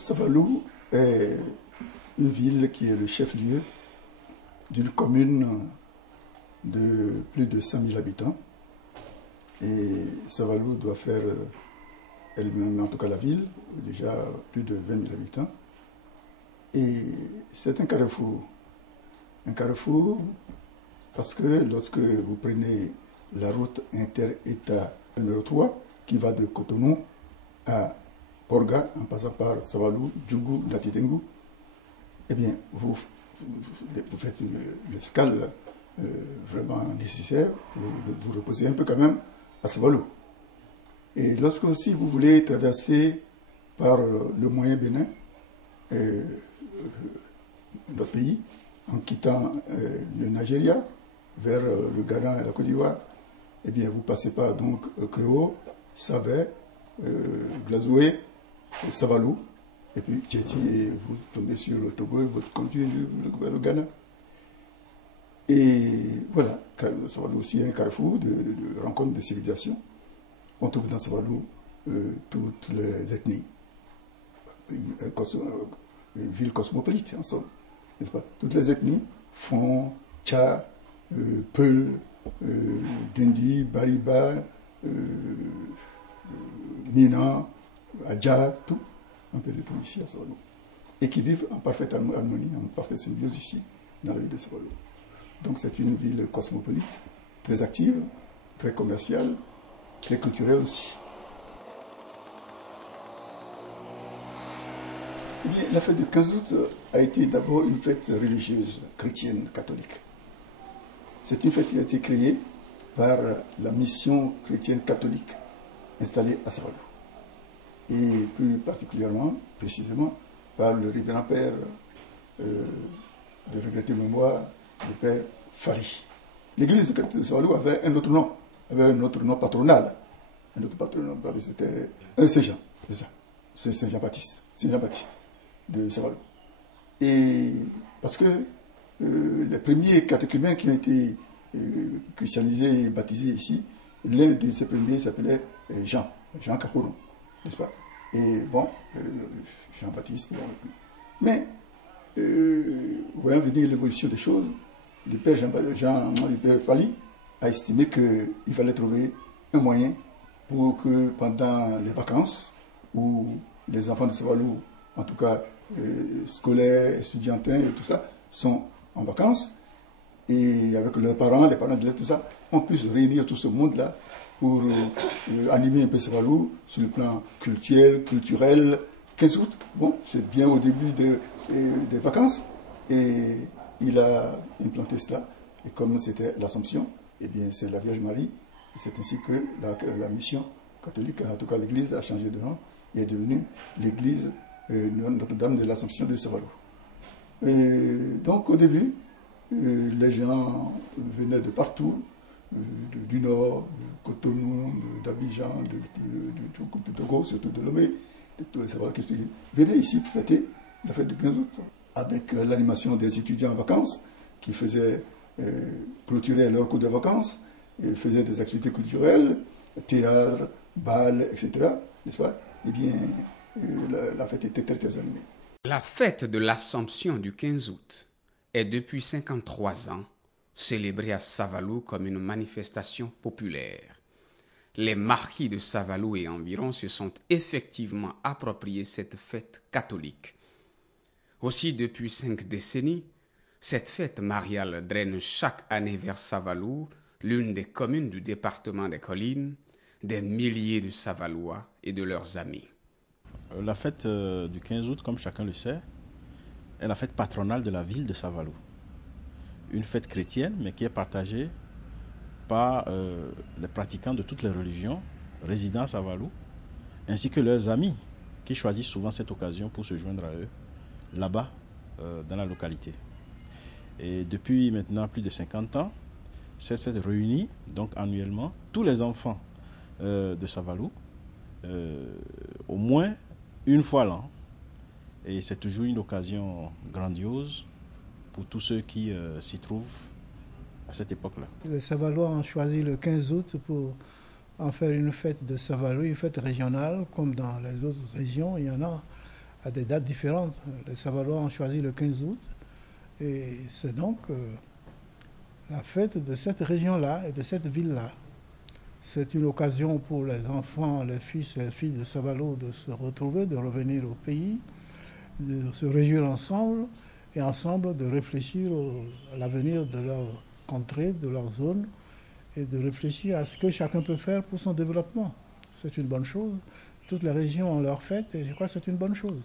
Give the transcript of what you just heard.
Savalou est une ville qui est le chef-lieu d'une commune de plus de 100 000 habitants. Et Savalou doit faire elle-même, en tout cas la ville, déjà plus de 20 000 habitants. Et c'est un carrefour. Un carrefour parce que lorsque vous prenez la route inter-État numéro 3, qui va de Cotonou à Porga, en passant par Savalou, Djougou, Latitengu, eh bien, vous faites l'escale vraiment nécessaire pour vous reposer un peu quand même à Savalou. Et lorsque aussi vous voulez traverser par le moyen Bénin, notre pays, en quittant le Nigeria vers le Ghana et la Côte d'Ivoire, eh bien, vous passez par donc Créo, Savé, Glazoué, Savalou, et puis Tchéti, et vous tombez sur le Togo et vous continuez vers le Ghana. Et voilà, Savalou aussi est un carrefour de rencontres de civilisations. On trouve dans Savalou toutes les ethnies. Une ville cosmopolite, en somme, n'est-ce pas? Toutes les ethnies, Fon, Tcha, Peul, Dindi, Bariba, Nina, Adja, tout, un peu de tout ici à Savalou. Et qui vivent en parfaite harmonie, en parfaite symbiose ici, dans la ville de Savalou. Donc c'est une ville cosmopolite, très active, très commerciale, très culturelle aussi. Eh bien, la fête du 15 août a été d'abord une fête religieuse, chrétienne, catholique. C'est une fête qui a été créée par la mission chrétienne catholique installée à Savalou. Et plus particulièrement, précisément, par le révérend père de regrettée mémoire, le père Fari. L'église de Savalou avait un autre nom patronal. Un autre patronal, c'était Saint-Jean, c'est ça. C'est Saint-Jean-Baptiste de Savalou. Et parce que les premiers catéchumènes qui ont été christianisés et baptisés ici, l'un de ces premiers s'appelait Jean Caporon, n'est-ce pas? Et bon, Jean-Baptiste. Mais, voyant venir l'évolution des choses, le père le père Fali a estimé qu'il fallait trouver un moyen pour que pendant les vacances, où les enfants de Savalou, en tout cas scolaires, étudiantins et tout ça, sont en vacances, et avec leurs parents, les parents de tout ça, on puisse réunir tout ce monde-là pour animer un peu Savalou sur le plan culturel. 15 août, bon, c'est bien au début des vacances, et il a implanté cela. Et comme c'était l'Assomption, eh bien c'est la Vierge Marie, et c'est ainsi que la mission catholique, en tout cas l'Église, a changé de nom et est devenue l'Église Notre-Dame de l'Assomption de Savalou. Donc au début, les gens venaient de partout, du nord, de Cotonou, d'Abidjan, de Togo, surtout de Lomé, de tous les Savalouis qui venaient ici pour fêter la fête du 15 août, avec l'animation des étudiants en vacances qui faisaient clôturer leur cours de vacances, et faisaient des activités culturelles, théâtre, bal, etc. N'est-ce pas? Eh bien, la fête était très, très animée. La fête de l'Assomption du 15 août est depuis 53 ans célébrée à Savalou comme une manifestation populaire. Les marquis de Savalou et environ se sont effectivement appropriés cette fête catholique. Aussi, depuis 5 décennies, cette fête mariale draine chaque année vers Savalou, l'une des communes du département des Collines, des milliers de Savalouis et de leurs amis. La fête du 15 août, comme chacun le sait, est la fête patronale de la ville de Savalou. Une fête chrétienne, mais qui est partagée par les pratiquants de toutes les religions résidant à Savalou, ainsi que leurs amis, qui choisissent souvent cette occasion pour se joindre à eux, là-bas, dans la localité. Et depuis maintenant plus de 50 ans, cette fête réunit donc annuellement tous les enfants de Savalou, au moins une fois l'an. Et c'est toujours une occasion grandiose pour tous ceux qui s'y trouvent à cette époque-là. Les Savalois ont choisi le 15 août pour en faire une fête de Savalou, une fête régionale, comme dans les autres régions. Il y en a à des dates différentes. Les Savalois ont choisi le 15 août et c'est donc la fête de cette région-là et de cette ville-là. C'est une occasion pour les enfants, les fils et les filles de Savalo de se retrouver, de revenir au pays, de se réjouir ensemble et ensemble de réfléchir à l'avenir de leur contrée, de leur zone et de réfléchir à ce que chacun peut faire pour son développement. C'est une bonne chose. Toutes les régions ont leur fête et je crois que c'est une bonne chose.